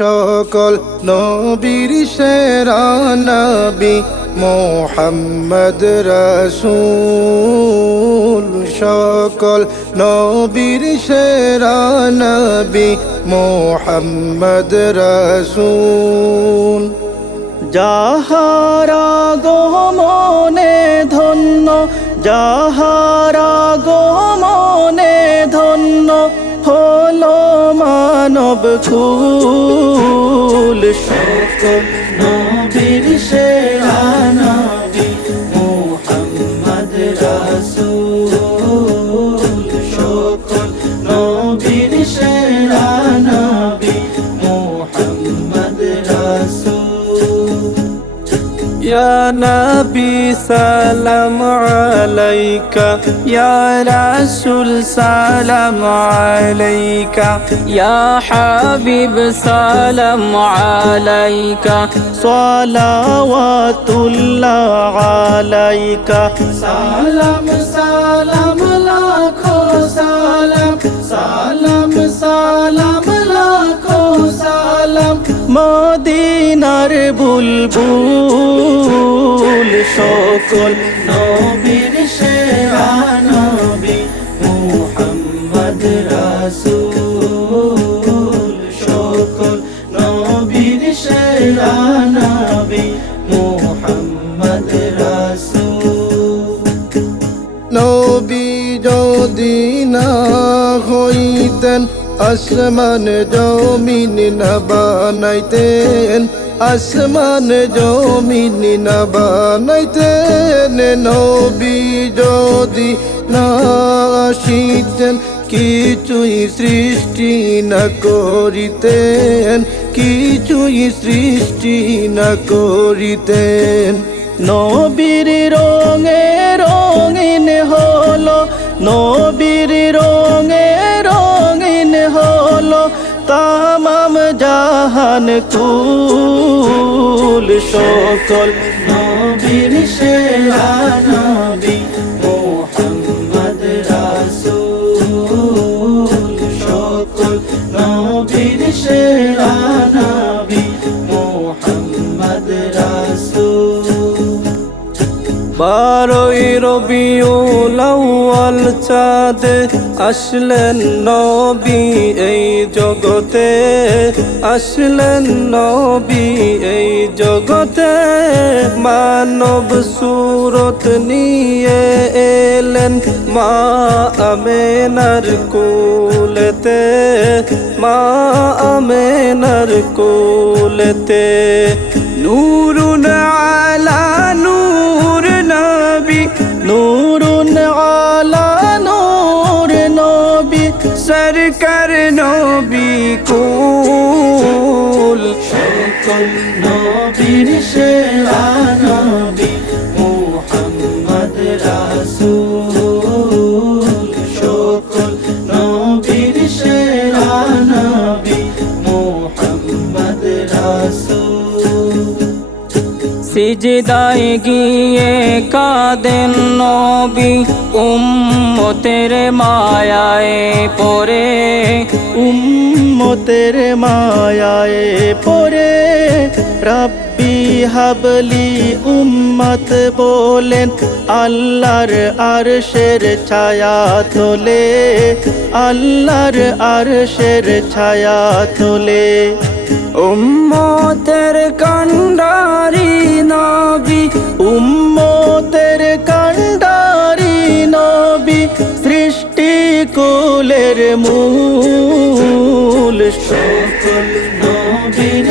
সকল নবীর সেরা নবী মুহাম্মদ রাসূল সকল নবীর সেরা নবী মুহাম্মদ রাসূল যাহারা গমনে ধন্য যাহারা গমনে ধন্য হলো মানব কুল সকল নবীর সেরা নবী মুহাম্মদ রাসূল সকল নবীর সেরা নবী মুহাম্মদ রাসূল يا نبي سلام عليك يا رسول سلام عليك يا حبيب سلام عليك صلوات الله عليك سلام سلام لاکھو سلام سلام سلام لاکھو سلام মদিনার বুলবুল সকল নবীর সেরা নবী মুহাম্মদ রাসূল সকল নবীর সেরা নবী মুহাম্মদ রাসূল নবী যদি না হইতেন আসমান জমিন না বানাইতেন আসমান জমিন না বানাইতেন নবী যদি না আসিতেন কিছুই সৃষ্টি না করিতেন কিছুই সৃষ্টি না করিতেন নবীর রঙে রঙিন হলো নবীর রঙে রঙিন হলো তামাম জাহান কুল সকল নবীর সেরা নবী মুহাম্মদ রাসূল সকল নবীর সেরা নবী মুহাম্মদ রাসূল 12ই রবিউল আউয়াল চাঁদে আসলেন নবী এই জগতে আসলেন নবী এই জগতে মানব সুরত নিয়ে এলেন মা আমেনার কোলেতে মা আমেনার কোলেতে নূরুন আলা নূর নবী নূরুন আলা নূর নবী সরকার নবী কুল সকল নবীর সেরা নবী মুহাম্মদ রাসূল সকল নবীর সেরা নবী মুহাম্মদ রাসূল সিজদায় গিয়ে কাঁদেন নবী উম্মতের মায়ায় পড়ে উম্মতের মায়ায় পড়ে রব্বি হাবলি উম্মত বলেন আল্লাহর আরশের ছায়া তোলে আল্লাহর আরশের ছায়া তোলে উম্মতের কান্ডারি নবী উম্মতের কান্ডারি নবী সৃষ্টি কুলের মূল সকল নবীর